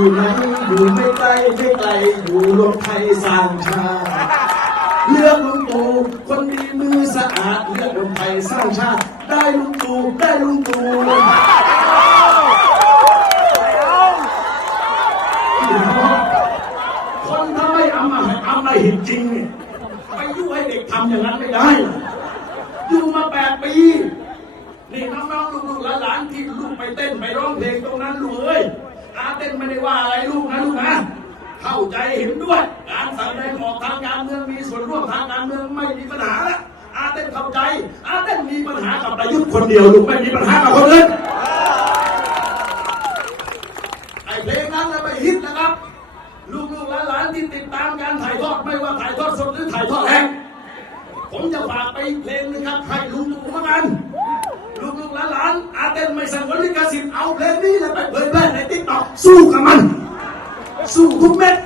อยู่ไหนอยู่ไม่ไกลไม่ไกลอยู่รวมไทยสร้างชาติเลือกลุงตู่คนดีมือสะอาดเลือกรวมไทยสร้างชาติได้ลุงตู่ได้ลุงตู่คนถ้าไม่เอามาเอามาหินจริงเนี่ยไปยุ่ให้เด็กทำอย่างนั้นไม่ได้อยู่มาแปดปีนี่น้องๆลูกๆหลานๆที่ลูกไปเต้นไปร้องเพลงตรงนั้นลูกเอ้ย ว่าอะไรลูกนะลูกนะเข้าใจเห็นด้วย การแสดงออกทางการเมืองมีส่วนร่วมทางการเมืองไม่มีปัญหาละอาเต้นเข้าใจ อาเต้นมีปัญหากับประยุทธ์คนเดียวลูกไม่มีปัญหากับคนอื่นไอเพลงนั้นนะไม่ฮิตนะครับ ลูกๆหลานๆที่ติดตามการถ่ายทอดไม่ว่าถ่ายทอดสดหรือถ่ายทอดแห้งผมจะฝากไปเพลงหนึงครับให้ลุงตู่เหมือนกันลูกๆหลานๆอาเต้นไม่สังวนลิขสิทธิ์เอาเพลงนี้แล้วไปเผย สู้กับมัน สู้ทุกเม็ด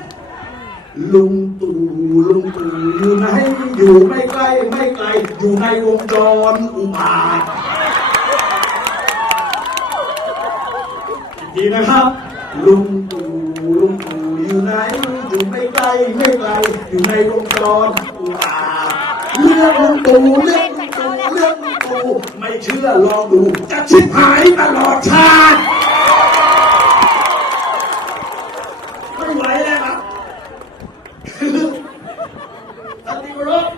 ลุงตู่ลุงตู่อยู่ไหนอยู่ไม่ไกลไม่ไกล อยู่ในวงจรอุบาทอีกทีนะครับ ลุงตู่ลุงตู่อยู่ไหนอยู่ไม่ไกลไม่ไกล อยู่ในวงจรอุบาทเลือกลุงตู่เลือกลุงตู่เลือกลุงตู่ไม่เชื่อลองดูจะชิบหายตลอดชาติ 咱们一块儿走。